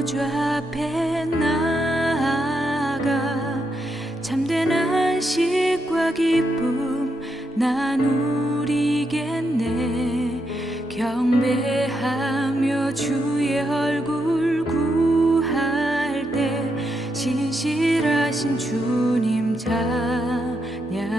구주 앞에 나아가 참된 안식과 기쁨 난 누리겠네. 경배하며 주의 얼굴 구할 때 신실하신 주님 찬양해.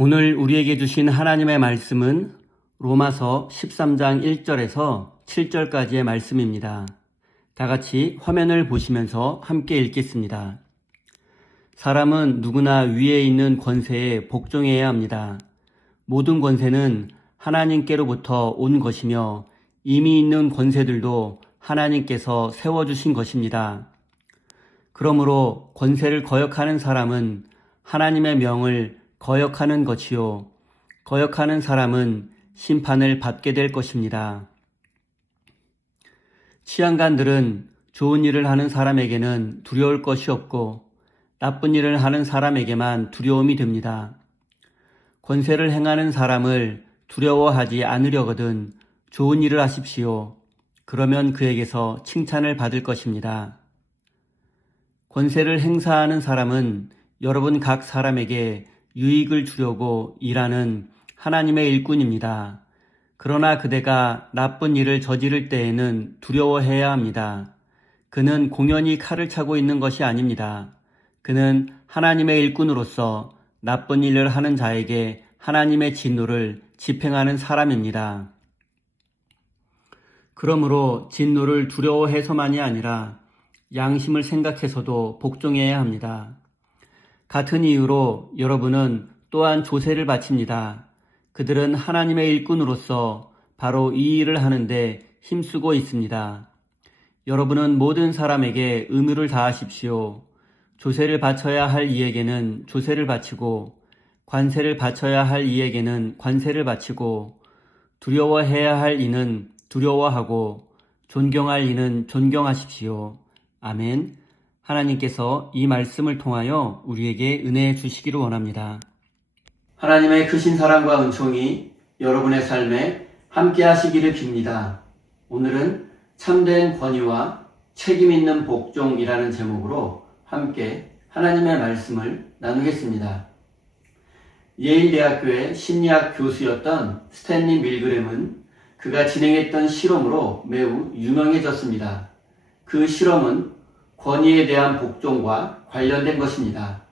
오늘 우리에게 주신 하나님의 말씀은 로마서 13장 1절에서 7절까지의 말씀입니다. 다 같이 화면을 보시면서 함께 읽겠습니다. 사람은 누구나 위에 있는 권세에 복종해야 합니다. 모든 권세는 하나님께로부터 온 것이며 이미 있는 권세들도 하나님께서 세워주신 것입니다. 그러므로 권세를 거역하는 사람은 하나님의 명을 거역하는 것이요, 거역하는 사람은 심판을 받게 될 것입니다. 치안관들은 좋은 일을 하는 사람에게는 두려울 것이 없고 나쁜 일을 하는 사람에게만 두려움이 됩니다. 권세를 행하는 사람을 두려워하지 않으려거든 좋은 일을 하십시오. 그러면 그에게서 칭찬을 받을 것입니다. 권세를 행사하는 사람은 여러분 각 사람에게 유익을 주려고 일하는 하나님의 일꾼입니다. 그러나 그대가 나쁜 일을 저지를 때에는 두려워해야 합니다. 그는 공연히 칼을 차고 있는 것이 아닙니다. 그는 하나님의 일꾼으로서 나쁜 일을 하는 자에게 하나님의 진노를 집행하는 사람입니다. 그러므로 진노를 두려워해서만이 아니라 양심을 생각해서도 복종해야 합니다. 같은 이유로 여러분은 또한 조세를 바칩니다. 그들은 하나님의 일꾼으로서 바로 이 일을 하는데 힘쓰고 있습니다. 여러분은 모든 사람에게 의무를 다하십시오. 조세를 바쳐야 할 이에게는 조세를 바치고 관세를 바쳐야 할 이에게는 관세를 바치고 두려워해야 할 이는 두려워하고 존경할 이는 존경하십시오. 아멘. 하나님께서 이 말씀을 통하여 우리에게 은혜 주시기를 원합니다. 하나님의 크신 사랑과 은총이 여러분의 삶에 함께 하시기를 빕니다. 오늘은 참된 권위와 책임 있는 복종이라는 제목으로 함께 하나님의 말씀을 나누겠습니다. 예일대학교의 심리학 교수였던 스탠리 밀그램은 그가 진행했던 실험으로 매우 유명해졌습니다. 그 실험은 권위에 대한 복종과 관련된 것입니다.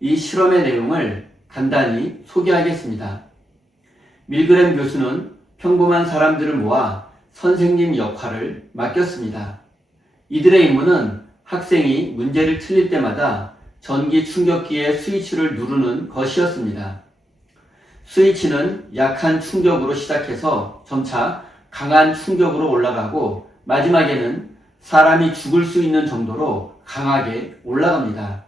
이 실험의 내용을 간단히 소개하겠습니다. 밀그램 교수는 평범한 사람들을 모아 선생님 역할을 맡겼습니다. 이들의 임무는 학생이 문제를 틀릴 때마다 전기 충격기의 스위치를 누르는 것이었습니다. 스위치는 약한 충격으로 시작해서 점차 강한 충격으로 올라가고 마지막에는 사람이 죽을 수 있는 정도로 강하게 올라갑니다.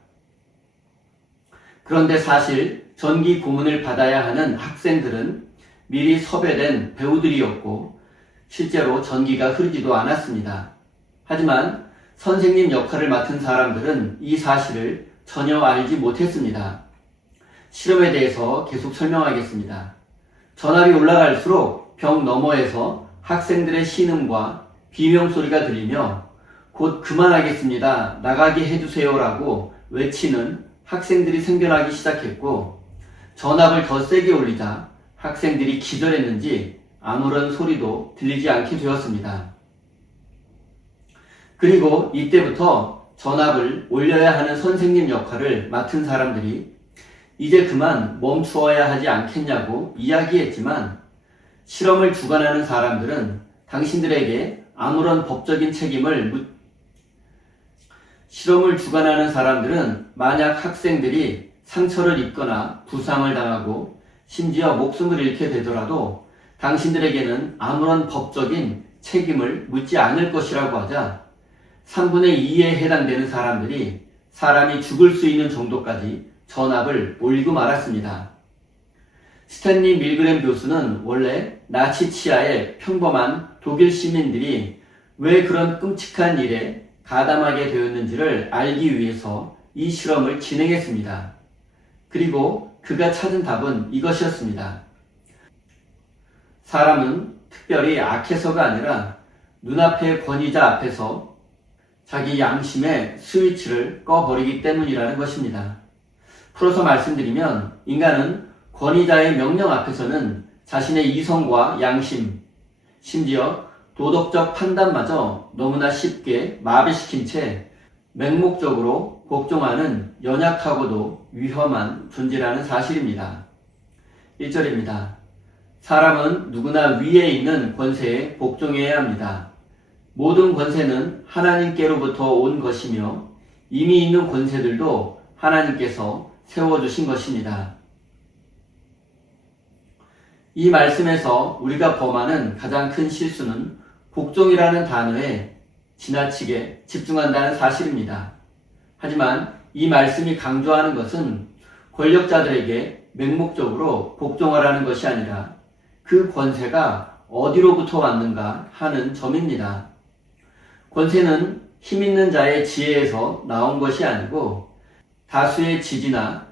그런데 사실 전기 고문을 받아야 하는 학생들은 미리 섭외된 배우들이었고 실제로 전기가 흐르지도 않았습니다. 하지만 선생님 역할을 맡은 사람들은 이 사실을 전혀 알지 못했습니다. 실험에 대해서 계속 설명하겠습니다. 전압이 올라갈수록 벽 너머에서 학생들의 신음과 비명소리가 들리며 곧 그만하겠습니다. 나가게 해주세요 라고 외치는 학생들이 생겨나기 시작했고 전압을 더 세게 올리자 학생들이 기절했는지 아무런 소리도 들리지 않게 되었습니다. 그리고 이때부터 전압을 올려야 하는 선생님 역할을 맡은 사람들이 이제 그만 멈추어야 하지 않겠냐고 이야기했지만 실험을 주관하는 사람들은 당신들에게 아무런 법적인 실험을 주관하는 사람들은 만약 학생들이 상처를 입거나 부상을 당하고 심지어 목숨을 잃게 되더라도 당신들에게는 아무런 법적인 책임을 묻지 않을 것이라고 하자 3분의 2에 해당되는 사람들이 사람이 죽을 수 있는 정도까지 전압을 올리고 말았습니다. 스탠리 밀그램 교수는 원래 나치 치하의 평범한 독일 시민들이 왜 그런 끔찍한 일에 가담하게 되었는지를 알기 위해서 이 실험을 진행했습니다. 그리고 그가 찾은 답은 이것이었습니다. 사람은 특별히 악해서가 아니라 눈앞의 권위자 앞에서 자기 양심의 스위치를 꺼버리기 때문이라는 것입니다. 풀어서 말씀드리면 인간은 권위자의 명령 앞에서는 자신의 이성과 양심, 심지어 도덕적 판단마저 너무나 쉽게 마비시킨 채 맹목적으로 복종하는 연약하고도 위험한 존재라는 사실입니다. 1절입니다. 사람은 누구나 위에 있는 권세에 복종해야 합니다. 모든 권세는 하나님께로부터 온 것이며 이미 있는 권세들도 하나님께서 세워주신 것입니다. 이 말씀에서 우리가 범하는 가장 큰 실수는 복종이라는 단어에 지나치게 집중한다는 사실입니다. 하지만 이 말씀이 강조하는 것은 권력자들에게 맹목적으로 복종하라는 것이 아니라 그 권세가 어디로부터 왔는가 하는 점입니다. 권세는 힘있는 자의 지혜에서 나온 것이 아니고 다수의 지지나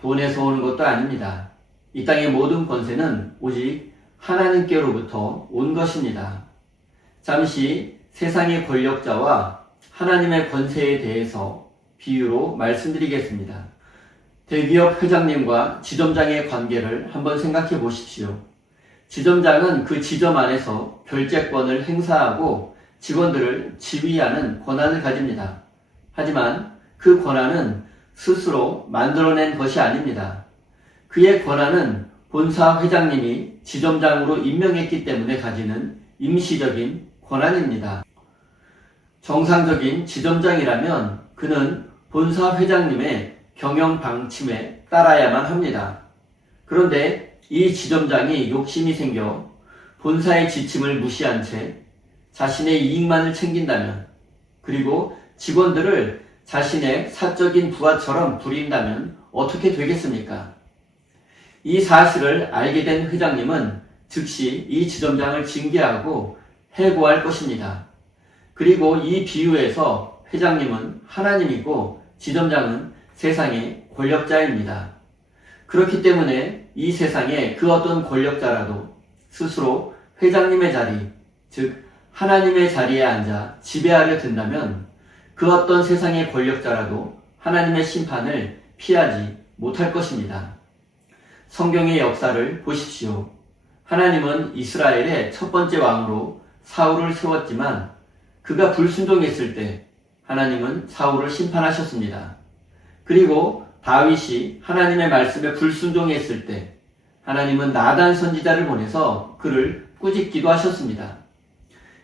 돈에서 오는 것도 아닙니다. 이 땅의 모든 권세는 오직 하나님께로부터 온 것입니다. 잠시 세상의 권력자와 하나님의 권세에 대해서 비유로 말씀드리겠습니다. 대기업 회장님과 지점장의 관계를 한번 생각해 보십시오. 지점장은 그 지점 안에서 결재권을 행사하고 직원들을 지휘하는 권한을 가집니다. 하지만 그 권한은 스스로 만들어낸 것이 아닙니다. 그의 권한은 본사 회장님이 지점장으로 임명했기 때문에 가지는 임시적인 권한입니다. 정상적인 지점장이라면 그는 본사 회장님의 경영 방침에 따라야만 합니다. 그런데 이 지점장이 욕심이 생겨 본사의 지침을 무시한 채 자신의 이익만을 챙긴다면, 그리고 직원들을 자신의 사적인 부하처럼 부린다면 어떻게 되겠습니까? 이 사실을 알게 된 회장님은 즉시 이 지점장을 징계하고 해고할 것입니다. 그리고 이 비유에서 회장님은 하나님이고 지점장은 세상의 권력자입니다. 그렇기 때문에 이 세상의 그 어떤 권력자라도 스스로 회장님의 자리, 즉 하나님의 자리에 앉아 지배하려 든다면 그 어떤 세상의 권력자라도 하나님의 심판을 피하지 못할 것입니다. 성경의 역사를 보십시오. 하나님은 이스라엘의 첫 번째 왕으로 사울을 세웠지만 그가 불순종했을 때 하나님은 사울을 심판하셨습니다. 그리고 다윗이 하나님의 말씀에 불순종했을 때 하나님은 나단 선지자를 보내서 그를 꾸짖기도 하셨습니다.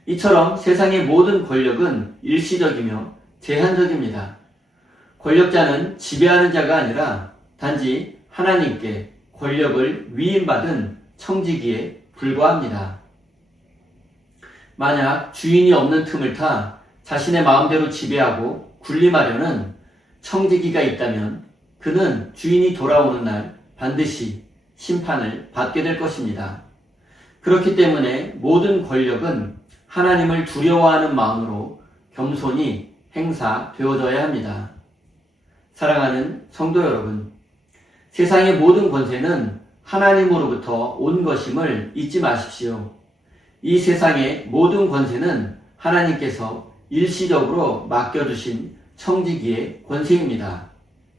이처럼 세상의 모든 권력은 일시적이며 제한적입니다. 권력자는 지배하는 자가 아니라 단지 하나님께 권력을 위임받은 청지기에 불과합니다. 만약 주인이 없는 틈을 타 자신의 마음대로 지배하고 군림하려는 청지기가 있다면 그는 주인이 돌아오는 날 반드시 심판을 받게 될 것입니다. 그렇기 때문에 모든 권력은 하나님을 두려워하는 마음으로 겸손히 행사되어져야 합니다. 사랑하는 성도 여러분, 세상의 모든 권세는 하나님으로부터 온 것임을 잊지 마십시오. 이 세상의 모든 권세는 하나님께서 일시적으로 맡겨주신 청지기의 권세입니다.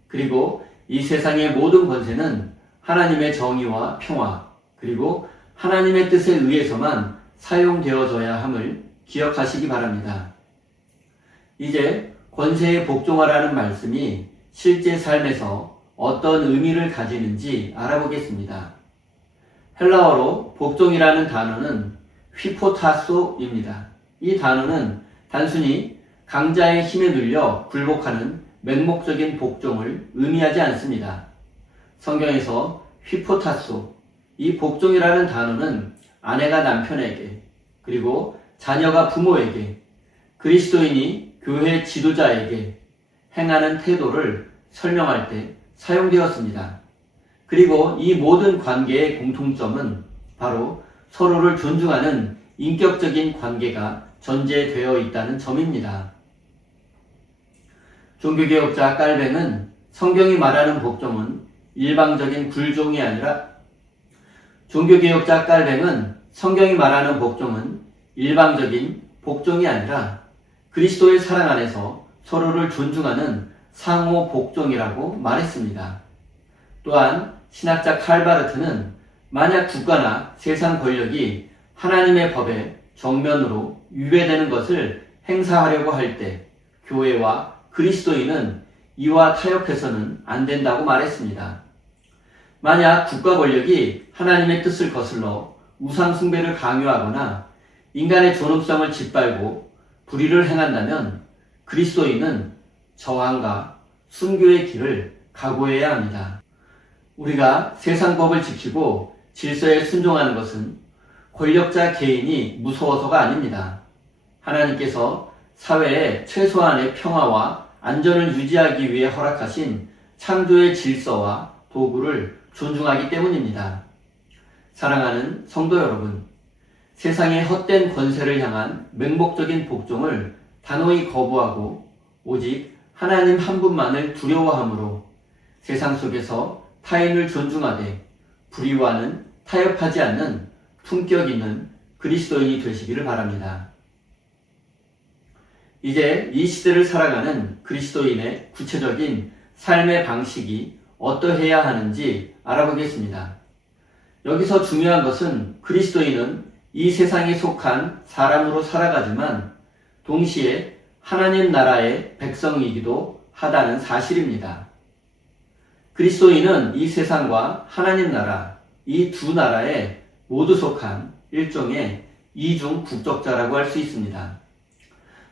그리고 이 세상의 모든 권세는 하나님의 정의와 평화, 그리고 하나님의 뜻에 의해서만 사용되어져야 함을 기억하시기 바랍니다. 이제 권세에 복종하라는 말씀이 실제 삶에서 어떤 의미를 가지는지 알아보겠습니다. 헬라어로 복종이라는 단어는 휘포타소입니다. 이 단어는 단순히 강자의 힘에 눌려 굴복하는 맹목적인 복종을 의미하지 않습니다. 성경에서 휘포타소, 이 복종이라는 단어는 아내가 남편에게, 그리고 자녀가 부모에게, 그리스도인이 교회 지도자에게 행하는 태도를 설명할 때 사용되었습니다. 그리고 이 모든 관계의 공통점은 바로 서로를 존중하는 인격적인 관계가 전제되어 있다는 점입니다. 종교개혁자 깔뱅은 성경이 말하는 복종은 일방적인 굴종이 아니라 종교개혁자 깔뱅은 성경이 말하는 복종은 일방적인 복종이 아니라 그리스도의 사랑 안에서 서로를 존중하는 상호 복종이라고 말했습니다. 또한 신학자 칼바르트는 만약 국가나 세상 권력이 하나님의 법에 정면으로 위배되는 것을 행사하려고 할 때 교회와 그리스도인은 이와 타협해서는 안 된다고 말했습니다. 만약 국가 권력이 하나님의 뜻을 거슬러 우상 숭배를 강요하거나 인간의 존엄성을 짓밟고 불의를 행한다면 그리스도인은 저항과 순교의 길을 각오해야 합니다. 우리가 세상 법을 지키고 질서에 순종하는 것은 권력자 개인이 무서워서가 아닙니다. 하나님께서 사회의 최소한의 평화와 안전을 유지하기 위해 허락하신 창조의 질서와 도구를 존중하기 때문입니다. 사랑하는 성도 여러분, 세상의 헛된 권세를 향한 맹목적인 복종을 단호히 거부하고 오직 하나님 한 분만을 두려워함으로 세상 속에서 타인을 존중하되 불의와는 타협하지 않는 품격 있는 그리스도인이 되시기를 바랍니다. 이제 이 시대를 살아가는 그리스도인의 구체적인 삶의 방식이 어떠해야 하는지 알아보겠습니다. 여기서 중요한 것은 그리스도인은 이 세상에 속한 사람으로 살아가지만 동시에 하나님 나라의 백성이기도 하다는 사실입니다. 그리스도인은 이 세상과 하나님 나라, 이 두 나라에 모두 속한 일종의 이중 국적자라고 할 수 있습니다.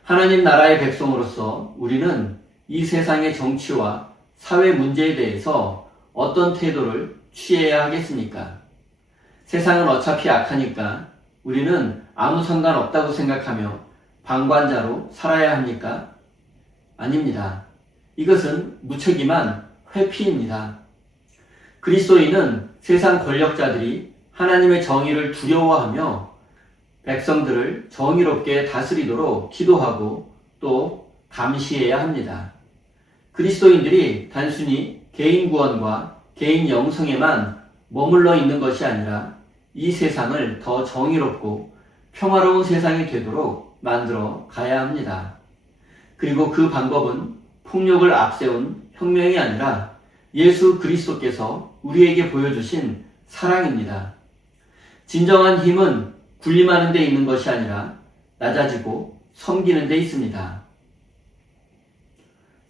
하나님 나라의 백성으로서 우리는 이 세상의 정치와 사회 문제에 대해서 어떤 태도를 취해야 하겠습니까? 세상은 어차피 악하니까 우리는 아무 상관없다고 생각하며 방관자로 살아야 합니까? 아닙니다. 이것은 무책임한 회피입니다. 그리스도인은 세상 권력자들이 하나님의 정의를 두려워하며 백성들을 정의롭게 다스리도록 기도하고 또 감시해야 합니다. 그리스도인들이 단순히 개인 구원과 개인 영성에만 머물러 있는 것이 아니라 이 세상을 더 정의롭고 평화로운 세상이 되도록 만들어 가야 합니다. 그리고 그 방법은 폭력을 앞세운 혁명이 아니라 예수 그리스도께서 우리에게 보여주신 사랑입니다. 진정한 힘은 군림하는 데 있는 것이 아니라 낮아지고 섬기는 데 있습니다.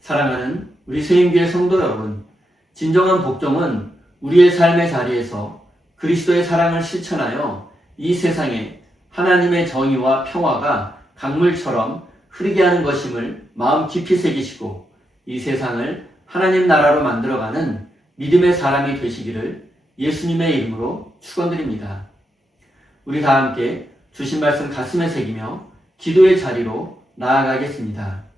사랑하는 우리 세임교회 성도 여러분, 진정한 복종은 우리의 삶의 자리에서 그리스도의 사랑을 실천하여 이 세상에 하나님의 정의와 평화가 강물처럼 흐르게 하는 것임을 마음 깊이 새기시고 이 세상을 하나님 나라로 만들어가는 믿음의 사람이 되시기를 예수님의 이름으로 축원드립니다. 우리 다 함께 주신 말씀 가슴에 새기며 기도의 자리로 나아가겠습니다.